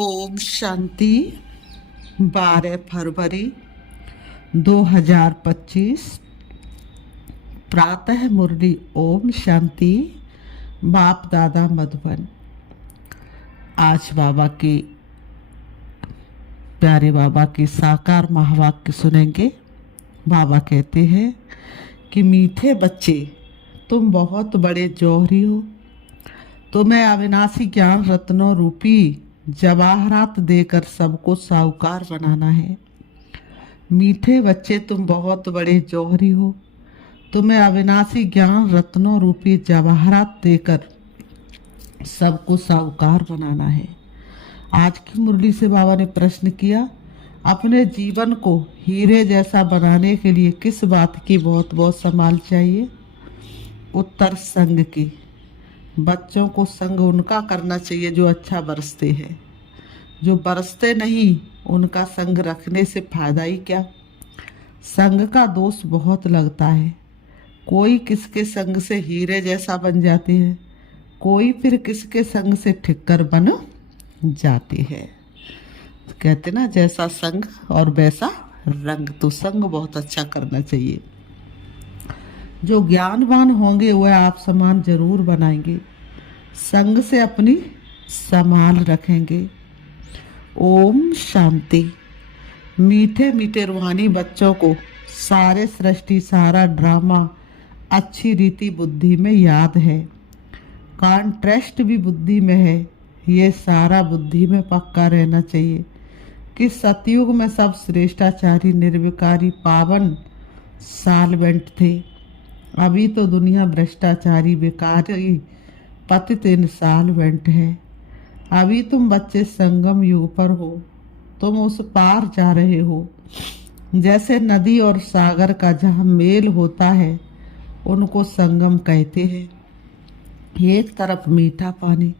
ओम शांति। 12 फरवरी 2025 प्रातः मुरली। ओम शांति। बाप दादा मधुबन। आज बाबा के प्यारे बाबा के साकार महावाक्य सुनेंगे। बाबा कहते हैं कि मीठे बच्चे, तुम बहुत बड़े जौहरी हो। तुम्हें अविनाशी ज्ञान रत्नों रूपी जवाहरात देकर सबको साहूकार बनाना है। मीठे बच्चे, तुम बहुत बड़े जौहरी हो। तुम्हें अविनाशी ज्ञान रत्नों रूपी जवाहरात देकर सबको साहूकार बनाना है। आज की मुरली से बाबा ने प्रश्न किया, अपने जीवन को हीरे जैसा बनाने के लिए किस बात की बहुत बहुत संभाल चाहिए? उत्तर, संग की। बच्चों को संग उनका करना चाहिए जो अच्छा बरसते हैं। जो बरसते नहीं उनका संग रखने से फायदा ही क्या? संग का दोष बहुत लगता है। कोई किसके संग से हीरे जैसा बन जाते हैं, कोई फिर किसके संग से ठिक्कर बन जाती है। कहते ना, जैसा संग और वैसा रंग। तो संग बहुत अच्छा करना चाहिए। जो ज्ञानवान होंगे वह आप समान जरूर बनाएंगे। संग से अपनी संभाल रखेंगे। ओम शांति। मीठे मीठे रूहानी बच्चों को सारे सृष्टि, सारा ड्रामा अच्छी रीति बुद्धि में याद है। कॉन्ट्रास्ट भी बुद्धि में है। ये सारा बुद्धि में पक्का रहना चाहिए कि सतयुग में सब श्रेष्ठाचारी, निर्विकारी, पावन साल्वेंट थे। अभी तो दुनिया भ्रष्टाचारी, बेकारी, पतित इंसाल्वेंट है। अभी तुम बच्चे संगम युग पर हो। तुम उस पार जा रहे हो। जैसे नदी और सागर का जहाँ मेल होता है उनको संगम कहते हैं। एक तरफ मीठा पानी,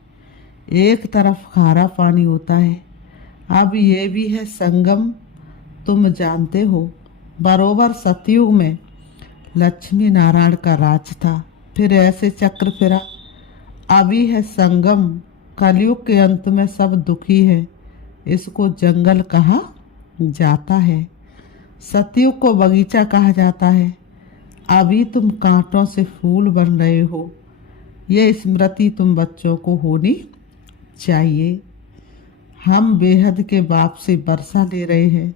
एक तरफ खारा पानी होता है। अब ये भी है संगम। तुम जानते हो, बरोबर सतयुग में लक्ष्मी नारायण का राज था, फिर ऐसे चक्र फिरा। अभी है संगम। कलयुग के अंत में सब दुखी है, इसको जंगल कहा जाता है। सतयुग को बगीचा कहा जाता है। अभी तुम कांटों से फूल बन रहे हो। ये स्मृति तुम बच्चों को होनी चाहिए। हम बेहद के बाप से वर्षा ले रहे हैं,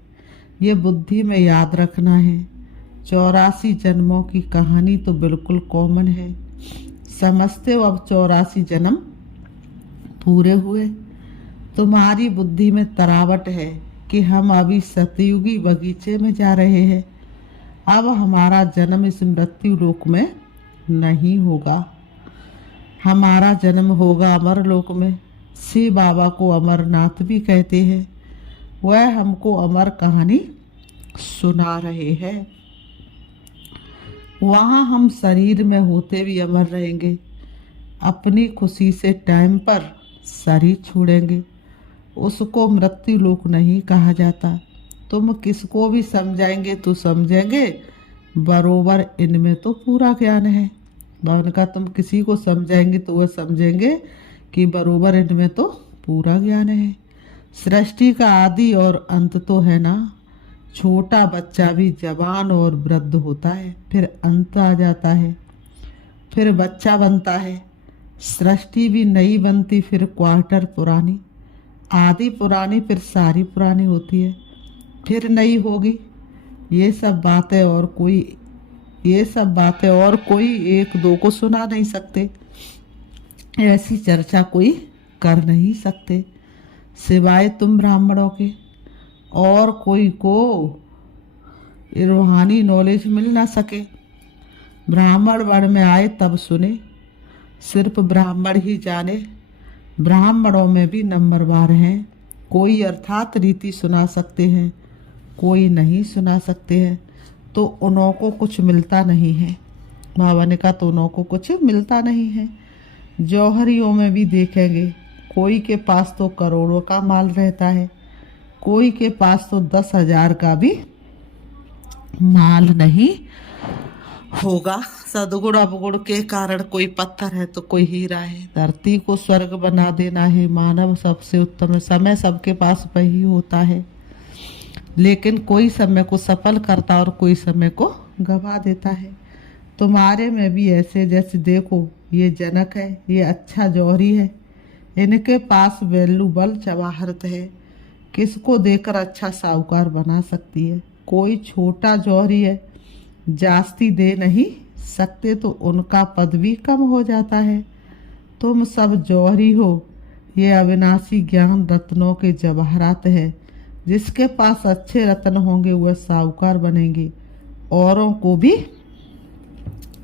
ये बुद्धि में याद रखना है। 84 जन्मों की कहानी तो बिल्कुल कॉमन है। समझते हो अब 84 जन्म पूरे हुए। तुम्हारी बुद्धि में तरावट है कि हम अभी सतयुगी बगीचे में जा रहे हैं। अब हमारा जन्म इस मृत्यु लोक में नहीं होगा। हमारा जन्म होगा अमर लोक में। शिव बाबा को अमरनाथ भी कहते हैं। वह हमको अमर कहानी सुना रहे हैं। वहाँ हम शरीर में होते भी अमर रहेंगे। अपनी खुशी से टाइम पर शरीर छोड़ेंगे। उसको मृत्यु लोक नहीं कहा जाता। तुम किसको भी समझाएंगे तो समझेंगे बरोबर इनमें तो पूरा ज्ञान है। भवन का तुम किसी को समझाएंगे तो वह समझेंगे कि बरोबर इनमें तो पूरा ज्ञान है। सृष्टि का आदि और अंत तो है ना। छोटा बच्चा भी जवान और वृद्ध होता है, फिर अंत आ जाता है, फिर बच्चा बनता है। सृष्टि भी नई बनती, फिर क्वार्टर पुरानी, आधी पुरानी, फिर सारी पुरानी होती है, फिर नई होगी। ये सब बातें और कोई एक दो को सुना नहीं सकते। ऐसी चर्चा कोई कर नहीं सकते सिवाय तुम ब्राह्मणों के। और कोई को रूहानी नॉलेज मिल ना सके। ब्राह्मण वर्ण में आए तब सुने, सिर्फ ब्राह्मण ही जाने। ब्राह्मणों में भी नंबरवार हैं। कोई अर्थात रीति सुना सकते हैं, कोई नहीं सुना सकते हैं। तो उन्हों को कुछ मिलता नहीं है। बाबा ने कहा तो उन्हों को कुछ मिलता नहीं है। जौहरियों में भी देखेंगे, कोई के पास तो करोड़ों का माल रहता है, कोई के पास तो 10,000 का भी माल नहीं होगा। सदगुण अवगुण के कारण कोई पत्थर है तो कोई हीरा है। धरती को स्वर्ग बना देना है मानव सबसे उत्तम है। समय सबके पास वही होता है, लेकिन कोई समय को सफल करता और कोई समय को गवा देता है। तुम्हारे में भी ऐसे, जैसे देखो ये जनक है, ये अच्छा जौहरी है, इनके पास वैल्यूबल जवाहरत है, किसको देकर अच्छा साहूकार बना सकती है। कोई छोटा जौहरी है, जास्ती दे नहीं सकते तो उनका पद भी कम हो जाता है। तुम सब जौहरी हो, ये अविनाशी ज्ञान रत्नों के जवाहरात है। जिसके पास अच्छे रत्न होंगे वह साहूकार बनेंगे, औरों को भी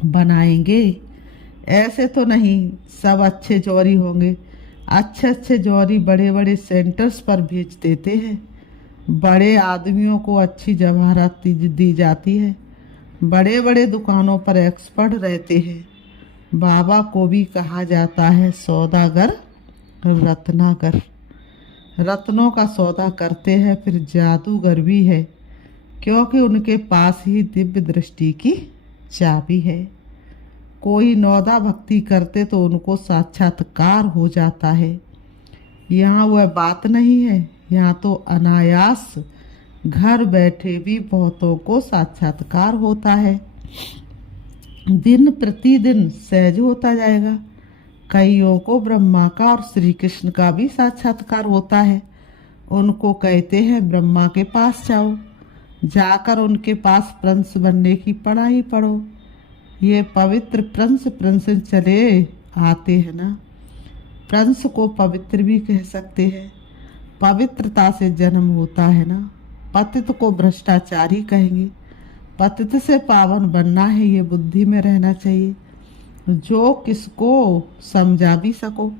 बनाएंगे। ऐसे तो नहीं सब अच्छे जौहरी होंगे। अच्छे अच्छे जौहरी बड़े बड़े सेंटर्स पर भेज देते हैं, बड़े आदमियों को अच्छी जवाहरात दी जाती है, बड़े बड़े दुकानों पर एक्सपर्ट रहते हैं। बाबा को भी कहा जाता है सौदागर रत्नाकर। रत्नों का सौदा करते हैं, फिर जादूगर भी है, क्योंकि उनके पास ही दिव्य दृष्टि की चाबी है। कोई नौदा भक्ति करते तो उनको साक्षात्कार हो जाता है। यहाँ वह बात नहीं है, यहाँ तो अनायास घर बैठे भी बहुतों को साक्षात्कार होता है। दिन प्रतिदिन सहज होता जाएगा। कईयों को ब्रह्मा का और श्री कृष्ण का भी साक्षात्कार होता है। उनको कहते हैं ब्रह्मा के पास जाओ, जाकर उनके पास प्रिंस बनने की पढ़ाई पढ़ो। ये पवित्र प्रिंस चले आते हैं ना। प्रिंस को पवित्र भी कह सकते हैं, पवित्रता से जन्म होता है ना। पतित को भ्रष्टाचारी कहेंगे। पतित से पावन बनना है, ये बुद्धि में रहना चाहिए। जो किसको समझा भी सको।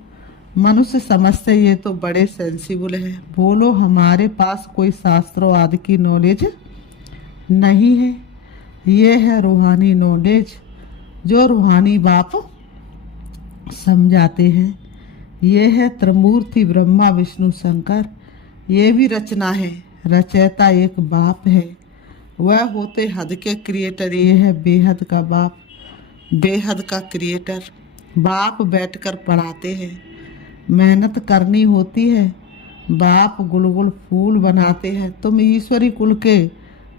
मनुष्य समझते ये तो बड़े सेंसिबल है। बोलो हमारे पास कोई शास्त्रों आदि की नॉलेज नहीं है। ये है रूहानी नॉलेज जो रूहानी बाप समझाते हैं। ये है त्रिमूर्ति ब्रह्मा विष्णु शंकर। ये भी रचना है, रचयिता एक बाप है, वह होते हद के क्रिएटर। ये है बेहद का बाप, बेहद का क्रिएटर। बाप बैठकर पढ़ाते हैं, मेहनत करनी होती है। बाप गुलगुल फूल बनाते हैं। तुम ईश्वरी कुल के,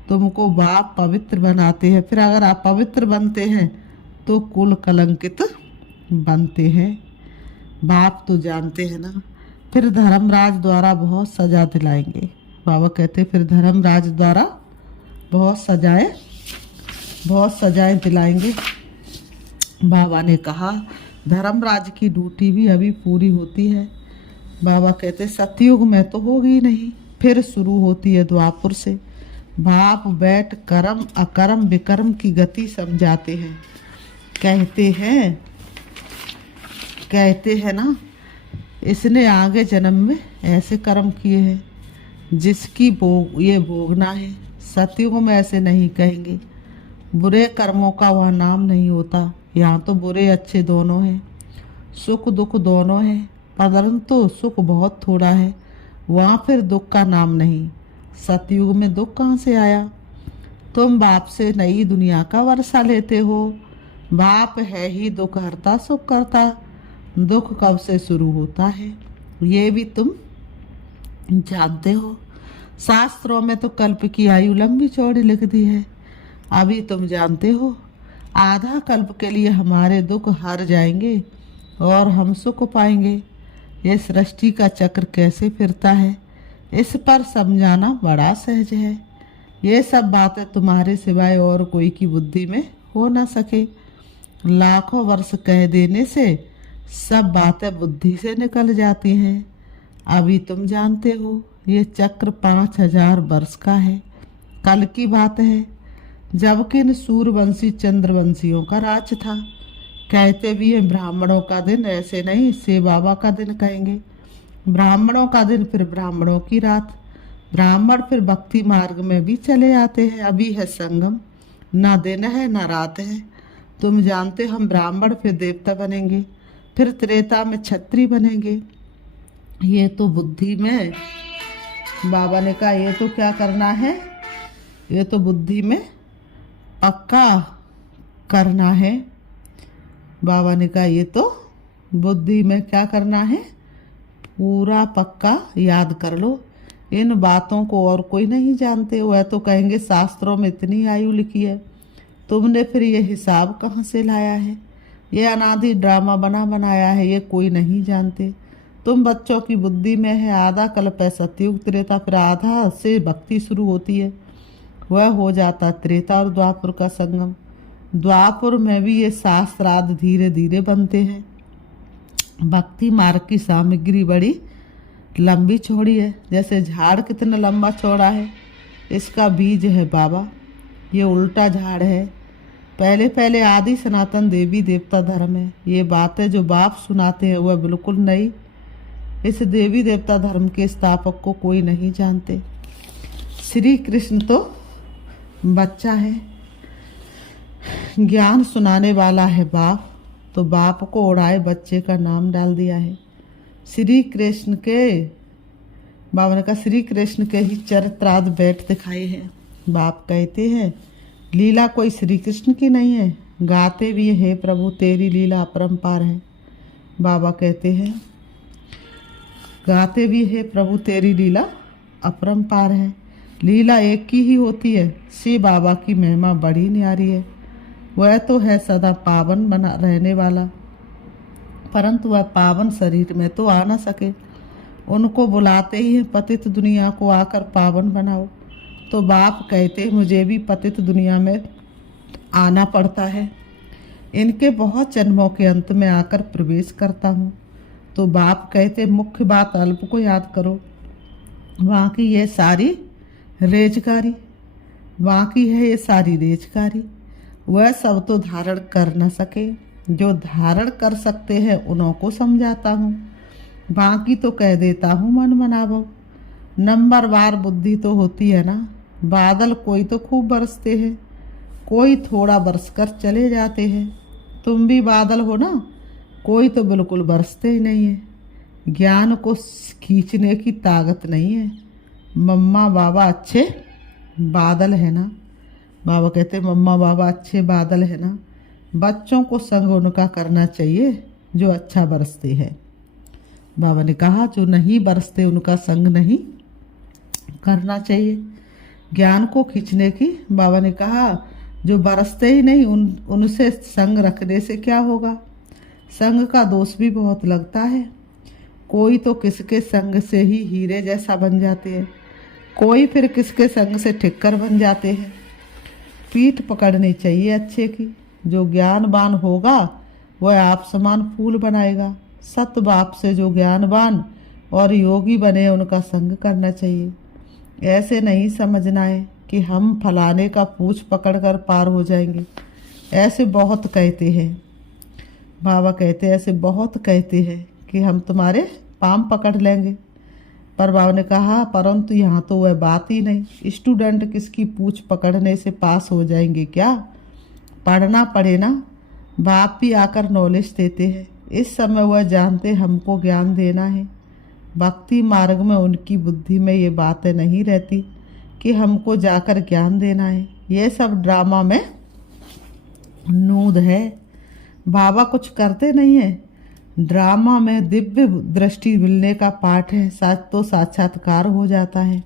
तुमको बाप पवित्र बनाते हैं। फिर अगर आप पवित्र बनते हैं तो कुल कलंकित बनते हैं। बाप तो जानते हैं ना। फिर धर्मराज द्वारा बहुत सजा दिलाएंगे। बाबा कहते फिर धर्मराज द्वारा बहुत सजाएं दिलाएंगे। बाबा ने कहा धर्मराज की ड्यूटी भी अभी पूरी होती है। बाबा कहते सतयुग में तो होगी नहीं, फिर शुरू होती है द्वापर से। बाप बैठ कर्म अकर्म विकर्म की गति समझाते हैं। कहते हैं ना, इसने आगे जन्म में ऐसे कर्म किए हैं जिसकी ये भोगना है। सतयुग में ऐसे नहीं कहेंगे। बुरे कर्मों का वहाँ नाम नहीं होता। यहाँ तो बुरे अच्छे दोनों हैं, सुख दुख दोनों हैं, परंतु सुख बहुत थोड़ा है। वहाँ फिर दुख का नाम नहीं। सतयुग में दुख कहाँ से आया? तुम बाप से नई दुनिया का वर्षा लेते हो। बाप है ही दुख हरता सुख करता। दुख कब से शुरू होता है ये भी तुम जानते हो। शास्त्रों में तो कल्प की आयु लंबी चौड़ी लिख दी है, अभी तुम जानते हो। आधा कल्प के लिए हमारे दुख हार जाएंगे और हम सुख पाएंगे। ये सृष्टि का चक्र कैसे फिरता है, इस पर समझाना बड़ा सहज है। ये सब बातें तुम्हारे सिवाय और कोई की बुद्धि में हो न सके। लाखों वर्ष कह देने से सब बातें बुद्धि से निकल जाती हैं। अभी तुम जानते हो ये चक्र 5000 वर्ष का है। कल की बात है जबकि इन सूर्यवंशी चंद्रवंशियों का राज था। कहते भी हैं ब्राह्मणों का दिन, ऐसे नहीं शिव बाबा का दिन कहेंगे। ब्राह्मणों का दिन फिर ब्राह्मणों की रात। ब्राह्मण फिर भक्ति मार्ग में भी चले आते हैं। अभी है संगम, ना दिन है ना रात है। तुम जानते हम ब्राह्मण फिर देवता बनेंगे, फिर त्रेता में छत्री बनेंगे। ये तो बुद्धि में बाबा ने कहा ये तो क्या करना है, ये तो बुद्धि में पक्का करना है। बाबा ने कहा ये तो बुद्धि में क्या करना है, पूरा पक्का याद कर लो। इन बातों को और कोई नहीं जानते। वह तो कहेंगे शास्त्रों में इतनी आयु लिखी है, तुमने फिर ये हिसाब कहाँ से लाया है? ये अनादि ड्रामा बना बनाया है, ये कोई नहीं जानते। तुम बच्चों की बुद्धि में है आधा कल्प है सतयुग त्रेता, फिर आधा से भक्ति शुरू होती है, वह हो जाता त्रेता और द्वापर का संगम। द्वापर में भी ये शास्त्रार्थ धीरे धीरे बनते हैं। भक्ति मार्ग की सामग्री बड़ी लंबी चौड़ी है, जैसे झाड़ कितना लंबा चौड़ा है, इसका बीज है बाबा। ये उल्टा झाड़ है। पहले पहले आदि सनातन देवी देवता धर्म है। ये बातें जो बाप सुनाते हैं वह बिल्कुल नई। इस देवी देवता धर्म के स्थापक को कोई नहीं जानते। श्री कृष्ण तो बच्चा है, ज्ञान सुनाने वाला है बाप, तो बाप को उड़ाए बच्चे का नाम डाल दिया है। श्री कृष्ण के बाबा ने कहा श्री कृष्ण के ही चरित्रार्थ बैठ दिखाए हैं। बाप कहते हैं लीला कोई श्री कृष्ण की नहीं है, गाते भी हे प्रभु तेरी लीला अपरंपार है। बाबा कहते हैं गाते भी हे प्रभु तेरी लीला अपरंपार है। लीला एक की ही होती है। श्री बाबा की महिमा बड़ी न्यारी है। वह तो है सदा पावन बना रहने वाला, परंतु वह पावन शरीर में तो आ न सके। उनको बुलाते ही हैं पतित दुनिया को आकर पावन बनाओ। तो बाप कहते मुझे भी पतित दुनिया में आना पड़ता है, इनके बहुत जन्मों के अंत में आकर प्रवेश करता हूँ। तो बाप कहते मुख्य बात अल्प को याद करो, वहाँ की ये सारी रेजगारी, वहाँ की है ये सारी रेजगारी। वह सब तो धारण कर न सके, जो धारण कर सकते हैं उन्हों को समझाता हूँ। बाकी तो कह देता हूँ मन मनावो। नंबरवार बुद्धि तो होती है ना। बादल कोई तो खूब बरसते हैं, कोई थोड़ा बरस कर चले जाते हैं। तुम भी बादल हो ना, कोई तो बिल्कुल बरसते ही नहीं है। ज्ञान को खींचने की ताकत नहीं है। मम्मा बाबा अच्छे बादल है ना। बाबा कहते मम्मा बाबा अच्छे बादल है ना। बच्चों को संग उनका करना चाहिए जो अच्छा बरसते हैं। बाबा ने कहा जो नहीं बरसते उनका संग नहीं करना चाहिए। ज्ञान को खींचने की बाबा ने कहा जो बरसते ही नहीं उनसे संग रखने से क्या होगा। संग का दोष भी बहुत लगता है। कोई तो किसके संग से ही हीरे जैसा बन जाते हैं, कोई फिर किसके संग से ठिक्कर बन जाते हैं। पीठ पकड़नी चाहिए अच्छे की। जो ज्ञानवान होगा वह आप समान फूल बनाएगा। सत बाप से जो ज्ञानवान और योगी बने उनका संग करना चाहिए। ऐसे नहीं समझना है कि हम फलाने का पूछ पकड़कर पार हो जाएंगे। ऐसे बहुत कहते हैं, बाबा कहते हैं ऐसे बहुत कहते हैं कि हम तुम्हारे पाँव पकड़ लेंगे। पर बाबा ने कहा परंतु यहाँ तो वह बात ही नहीं। स्टूडेंट किसकी पूछ पकड़ने से पास हो जाएंगे क्या? पढ़ना पड़े ना। बाप भी आकर नॉलेज देते हैं। इस समय वह जानते हमको ज्ञान देना है। भक्ति मार्ग में उनकी बुद्धि में ये बातें नहीं रहती कि हमको जाकर ज्ञान देना है। ये सब ड्रामा में नूद है। बाबा कुछ करते नहीं है। ड्रामा में दिव्य दृष्टि मिलने का पाठ है, सच तो साक्षात्कार हो जाता है।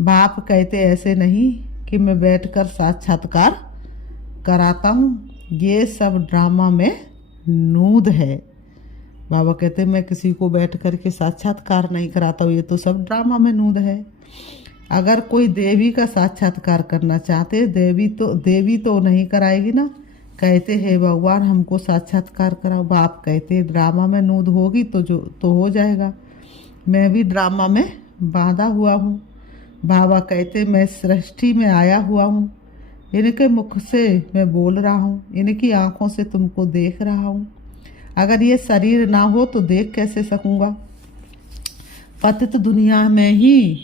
बाप कहते ऐसे नहीं कि मैं बैठकर साक्षात्कार कराता हूँ। ये सब ड्रामा में नूद है। बाबा कहते मैं किसी को बैठ कर के साक्षात्कार नहीं कराता हूँ, ये तो सब ड्रामा में नूद है। अगर कोई देवी का साक्षात्कार करना चाहते, देवी तो नहीं कराएगी ना। कहते हैं भगवान हमको साक्षात्कार कराओ। बाप कहते ड्रामा में नूद होगी तो हो जाएगा। मैं भी ड्रामा में बांधा हुआ हूँ। बाबा कहते मैं सृष्टि में आया हुआ हूँ। इनके मुख से मैं बोल रहा हूँ, इनकी आंखों से तुमको देख रहा हूँ। अगर ये शरीर ना हो तो देख कैसे सकूँगा। पतित दुनिया में ही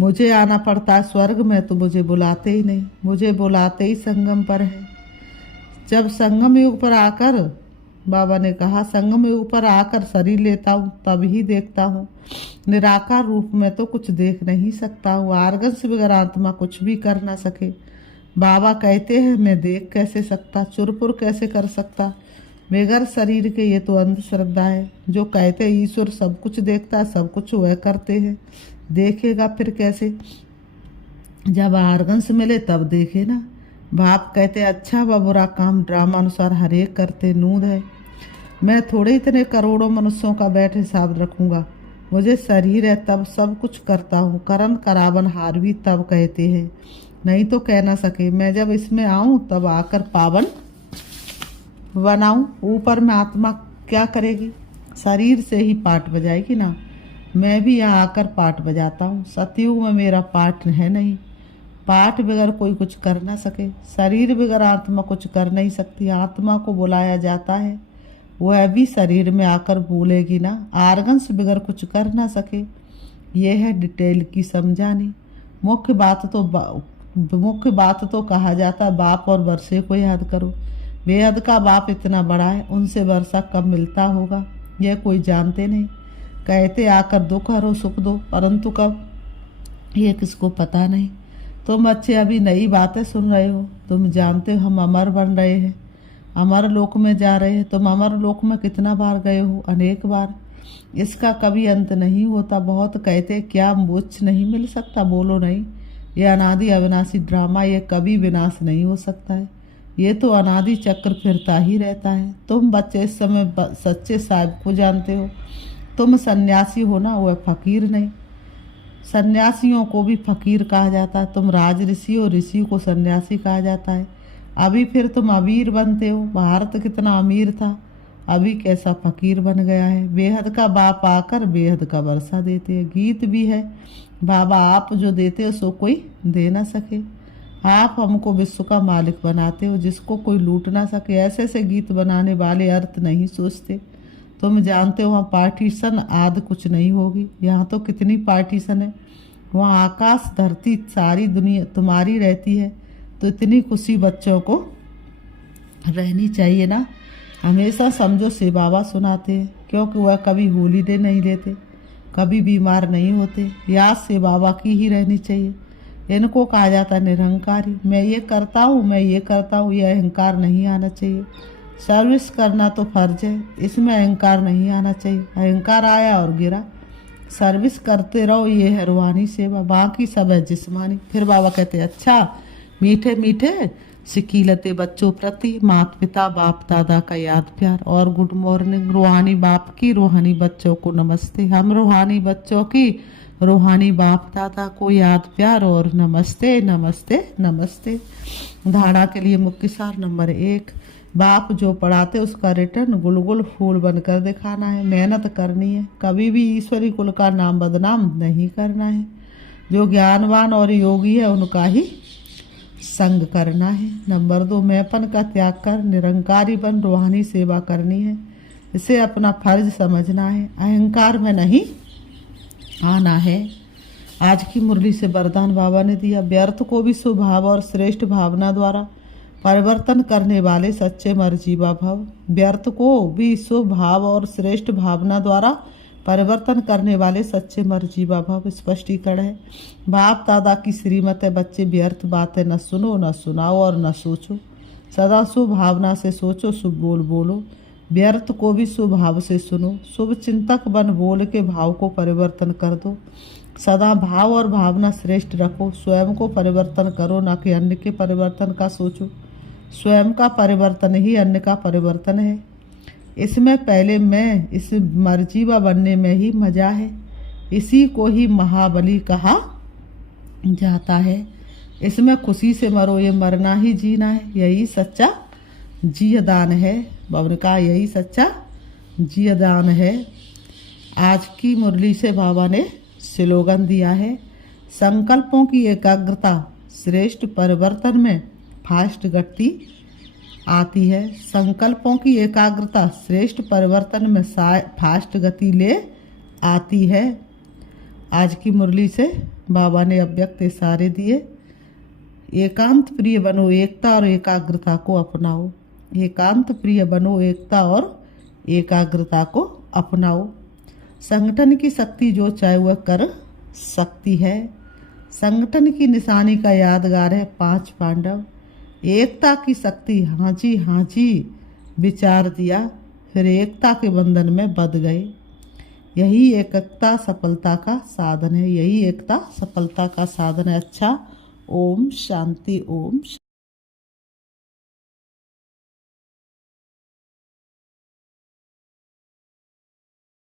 मुझे आना पड़ता है। स्वर्ग में तो मुझे बुलाते ही नहीं। मुझे बुलाते ही संगम पर है। जब संगम युग पर आकर बाबा ने कहा संगम युग पर आकर शरीर लेता हूँ तब ही देखता हूँ। निराकार रूप में तो कुछ देख नहीं सकता हूँ। आर्गन से बगैर आत्मा कुछ भी कर ना सके। बाबा कहते हैं मैं देख कैसे सकता, चुरपुर कैसे कर सकता, बेगर शरीर के। ये तो अंधश्रद्धा है। जो कहते हैं ईश्वर सब कुछ देखता है, सब कुछ वह करते हैं, देखेगा फिर कैसे? जब आर्गन्स मिले तब देखे ना। बाप कहते अच्छा व बुरा काम ड्रामा अनुसार हरेक करते नूद है। मैं थोड़े इतने करोड़ों मनुष्यों का बैठ हिसाब रखूंगा। मुझे शरीर है तब सब कुछ करता हूँ। करण करावन हार भी तब कहते हैं, नहीं तो कह ना सके। मैं जब इसमें आऊँ तब आकर पावन बनाऊँ। ऊपर में आत्मा क्या करेगी? शरीर से ही पाठ बजाएगी ना। मैं भी यहाँ आकर पाठ बजाता हूँ। सतयुग में मेरा पाठ है नहीं। पाठ बगैर कोई कुछ कर ना सके। शरीर बगैर आत्मा कुछ कर नहीं सकती। आत्मा को बुलाया जाता है, वह भी शरीर में आकर बोलेगी ना। आर्गन्स बगैर कुछ कर ना सके। यह है डिटेल की समझानी। मुख्य बात तो कहा जाता बाप और वर्षे को याद करो। बेहद का बाप इतना बड़ा है, उनसे वर्षा कब मिलता होगा यह कोई जानते नहीं। कहते आकर दुख हरो सुख दो, परंतु कब ये किसको पता नहीं। तुम बच्चे अभी नई बातें सुन रहे हो। तुम जानते हो हम अमर बन रहे हैं, अमर लोक में जा रहे हैं। तुम अमर लोक में कितना बार गए हो? अनेक बार। इसका कभी अंत नहीं होता। बहुत कहते क्या मोक्ष नहीं मिल सकता? बोलो नहीं। ये अनादि अविनाशी ड्रामा, ये कभी विनाश नहीं हो सकता है। ये तो अनादि चक्र फिरता ही रहता है। तुम बच्चे इस समय सच्चे साहिब को जानते हो। तुम सन्यासी हो ना, वह फकीर नहीं। सन्यासियों को भी फकीर कहा जाता है। तुम राज ऋषि हो, ऋषि को सन्यासी कहा जाता है। अभी फिर तुम अमीर बनते हो। भारत कितना अमीर था, अभी कैसा फकीर बन गया है। बेहद का बाप आकर बेहद का वर्षा देते हैं। गीत भी है, बाबा आप जो देते हो सो कोई दे ना सके। आप हमको विश्व का मालिक बनाते हो, जिसको कोई लूट ना सके। ऐसे ऐसे गीत बनाने वाले अर्थ नहीं सोचते। तुम जानते हो वहाँ पार्टीशन आदि कुछ नहीं होगी। यहाँ तो कितनी पार्टीशन है। वहाँ आकाश धरती सारी दुनिया तुम्हारी रहती है। तो इतनी खुशी बच्चों को रहनी चाहिए ना। हमेशा समझो से बाबा सुनाते हैं, क्योंकि वह कभी हॉलीडे नहीं लेते, कभी बीमार नहीं होते। याद से बाबा की ही रहनी चाहिए। इनको कहा जाता है निरहंकारी। मैं ये करता हूँ, मैं ये करता हूँ, यह अहंकार नहीं आना चाहिए। सर्विस करना तो फर्ज है, इसमें अहंकार नहीं आना चाहिए। अहंकार आया और गिरा। सर्विस करते रहो, ये है रूहानी सेवा, बाकी सब है जिस्मानी। फिर बाबा कहते अच्छा मीठे मीठे सिकीलते बच्चों प्रति माता पिता बाप दादा का याद प्यार और गुड मॉर्निंग। रूहानी बाप की रूहानी बच्चों को नमस्ते। हम रूहानी बच्चों की रूहानी बाप दादा को याद प्यार और नमस्ते नमस्ते नमस्ते। धारणा के लिए मुख्य सार नंबर 1, बाप जो पढ़ाते उसका रिटर्न गुलगुल फूल बनकर दिखाना है। मेहनत करनी है, कभी भी ईश्वरी कुल का नाम बदनाम नहीं करना है। जो ज्ञानवान और योगी है उनका ही संग करना है। नंबर 2, मैंपन का त्याग कर निरंकारी बन रूहानी सेवा करनी है। इसे अपना फर्ज समझना है, अहंकार में नहीं आना है। आज की मुरली से वरदान बाबा ने दिया, व्यर्थ को भी स्वभाव और श्रेष्ठ भावना द्वारा परिवर्तन करने वाले सच्चे मर्जीवा भव। व्यर्थ को भी स्वभाव और श्रेष्ठ भावना द्वारा परिवर्तन करने वाले सच्चे मर्जीवा भव। स्पष्टीकरण है, बाप दादा की श्रीमत है, बच्चे व्यर्थ बातें न सुनो, न सुनाओ और न सोचो। सदा शुभ भावना से सोचो, शुभ बोल बोलो। व्यर्थ को भी शुभ भाव से सुनो। शुभ चिंतक बन बोल के भाव को परिवर्तन कर दो। सदा भाव और भावना श्रेष्ठ रखो। स्वयं को परिवर्तन करो, न कि अन्य के परिवर्तन का सोचो। स्वयं का परिवर्तन ही अन्य का परिवर्तन है। इसमें पहले मैं इस मर्जीवा बनने में ही मजा है। इसी को ही महाबली कहा जाता है। इसमें खुशी से मरो, ये मरना ही जीना है, यही सच्चा जीदान है। बाबा ने कहा यही सच्चा जीदान है। आज की मुरली से बाबा ने स्लोगन दिया है, संकल्पों की एकाग्रता श्रेष्ठ परिवर्तन में फास्ट गति आती है। संकल्पों की एकाग्रता श्रेष्ठ परिवर्तन में फास्ट गति ले आती है। आज की मुरली से बाबा ने अव्यक्त इशारे दिए। एकांत प्रिय बनो, एकता और एकाग्रता को अपनाओ। एकांत प्रिय बनो, एकता और एकाग्रता को अपनाओ। संगठन की शक्ति जो चाहे वह कर सकती है। संगठन की निशानी का यादगार है 5 पांडव। एकता की शक्ति हाँ जी विचार दिया, फिर एकता के बंधन में बंध गए। यही एकता सफलता का साधन है, यही एकता सफलता का साधन है। अच्छा, ओम शांति, ओम शांति।